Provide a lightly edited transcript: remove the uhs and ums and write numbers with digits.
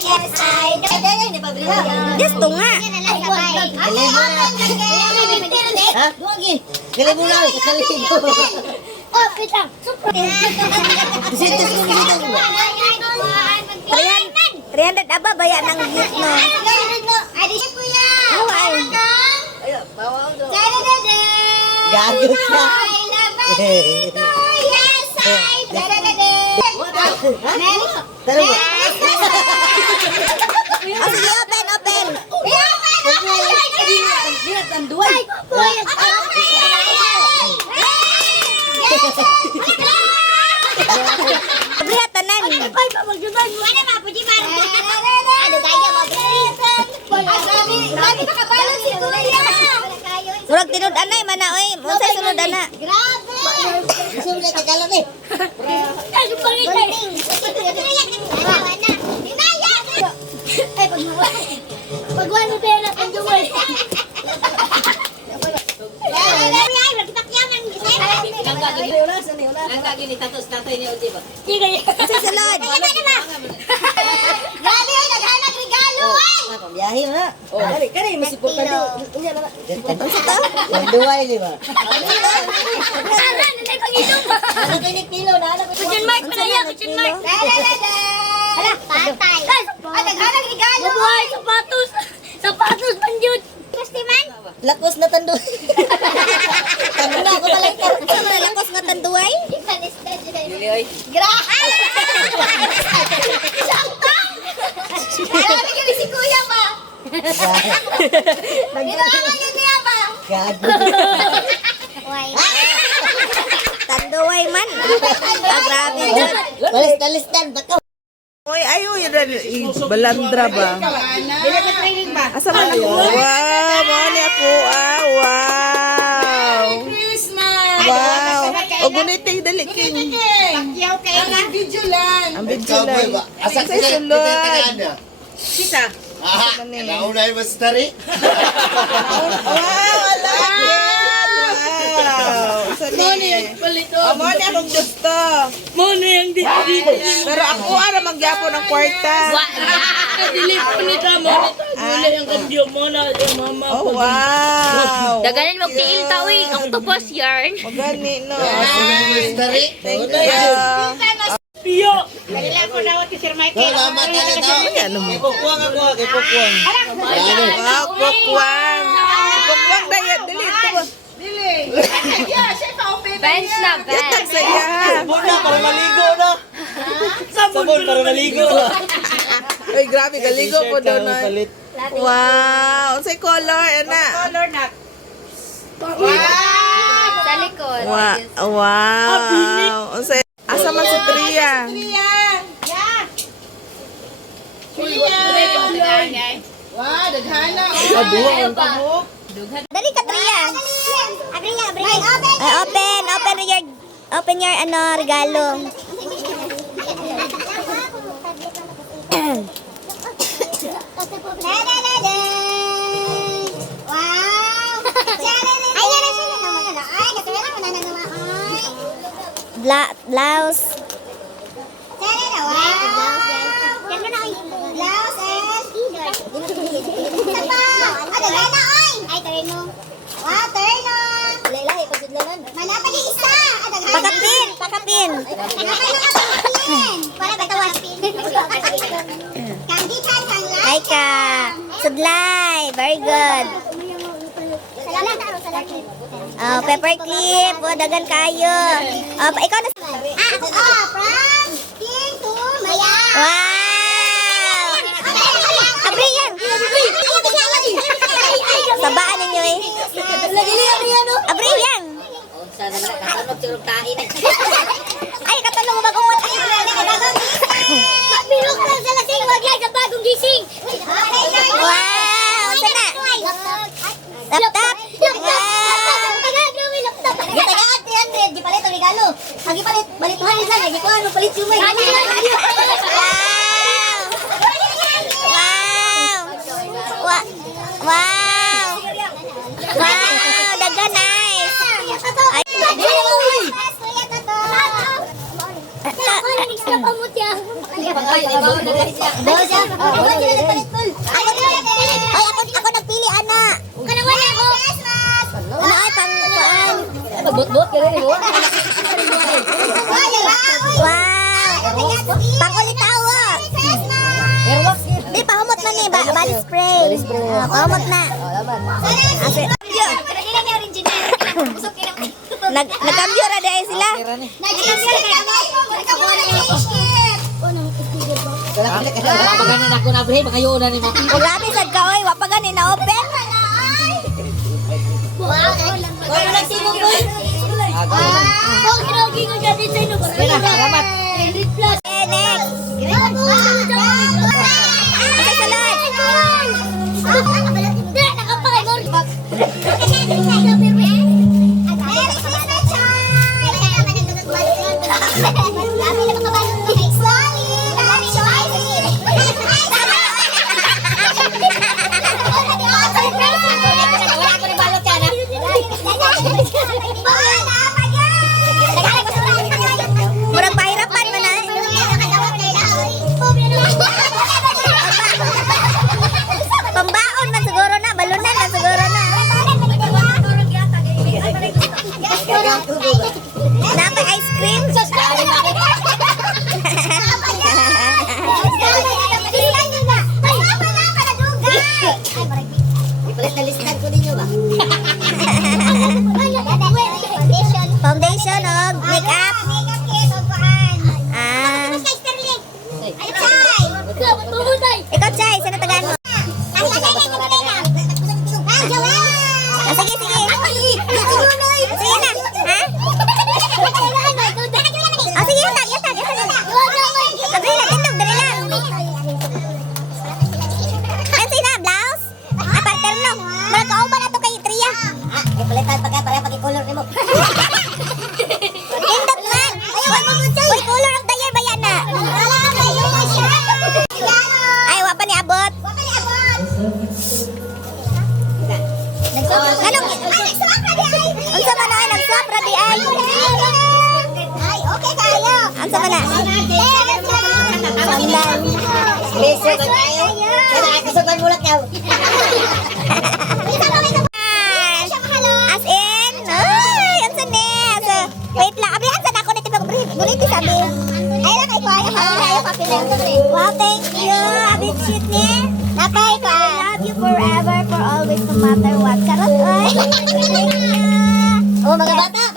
Yes, I Gusto nga. Ha? Kalibo na ako, kalibo. Oh, pitang. Sintas ko nito. 300 aba baya ng gift no. Adi siya kuya. Away. Gago ka. Yes, I Tara mo. Oh, sige, open. Lihat tanan. Surag tinud anay mana oy. Unsay sunod ana? Gusto mo na kagalan eh. Pagwano tayo na panduwal. Langka gini tatos tatay niya uji ba? Unsay sulod? Grabe, naghanap regalo, ay! Pambiyahe mo na. Kani masipot pa daw. Unya na. Unsa to? Duway di ba? Sara, nanay pang-inom. Ano kayo ni Pilo? Kuchin Mike, panaya, Kuchin Mike. Hala, patay. Ay, naghanap regalo. Mabuhay, sapatos. Sapatos, panjud. Kustiman? Lakos na tando. Tanda na ako pala ikaw. Sa mga lakos nga tanduay? Dili oy. Grabe! Saktang! Grabe ka si Kuya ba? Ginawa yun niya ba? Gago. Tanduay man. Ah, grabe jud. Balis-talistan. Bakaw. Oy, ayo yun balandra ba? Asa man ako? Wow, mo ni ako. Wow. Wow. O guniting dali king. Ang video lang. Asa Sa sulod. Kita. Aha, nauna yung mastari. Wow, ala. Wow. Sali. Amo ni akong gusto. Pero ako ara magyapon ng kwarta. Dili po ni tamo. Dili ang kandiyo mo na yung mama. Oh, wow. Daganan mo tiil tawi ang tupos yarn. Magani no. Mastari. Thank you. Piyo. Salamat na ito. Ano mo? Ipukwang ako. Ipukwang. Wow, pukwang. Pukwang dayat dili to. Bench na bench. Yatag sa iya ha. Sabon na para maligo na. Sabon para maligo na. Ay, grabe, galigo po doon. Wow, unsay color, ana? Sa likod. Wow. Unsay asa man si Tria? Dali ka Tria. Ay, open your ano regalo. Blouse. Pakapin. Ay ka. Sudlay. Very good. Oh, paper clip. Oh, dagan kayo. Oh, ikaw na. From King to Maya. Wow! Abri yan. Sabaan ninyo eh. Abri yan. Sana na katanong turog tain. Ay, katanong mo mag-ungot. Magbilog ka lang sa lasing. Wag yan sa bagong gising. Wow! Sana. Laptop. Wow! Gitagaan 300. Di palit ang regalo. Agi palit. Balituhan nila. Agi ko ano palit yung may. Wow! Daga nice. Ay, Bawa siya. Ako nagpili, ana. Kanang wala ko. Ano ay pang kuan? Bot-bot ka rin mo. Wow. Pang-ulitawa. Di, pahumot na ni. Body spray. Pahumot na. Nagkambyo ra dahil sila. O grabe sad ka, oy. Wa pa gani na open. Okay, next. Okay, salad. Murag pahirapan man na. Pambaon man siguro na, balunan man siguro na. Napay ice cream. Foundation og makeup. Ah. Ikaw, Chay, sino tagaan mo? Ah, sige, sige. Sige na. Ha? Ah, sige, yutag. Dali lang, tindog, dali lang. Kasi na, blouse? Ah, parterno. Murag kauban na to kay Tria. Tindog man. Uy, color ang tayo, bayan na. Ay, wapa ni abot. Anong? Unsa man ay nag-swap ra di ay? Okay kayo. Unsa man na? Sandal. As in? Ay, unsa ni? Wait lang. Abi, unsa na ako nito pag-buliti sabi. Ay lang ay ko ayaw kapila. Wow, thank you. Abi, shit ni. Napay ko. I love you forever, for always, no matter what. Charot, oy. Thank you. Oh, mga bata.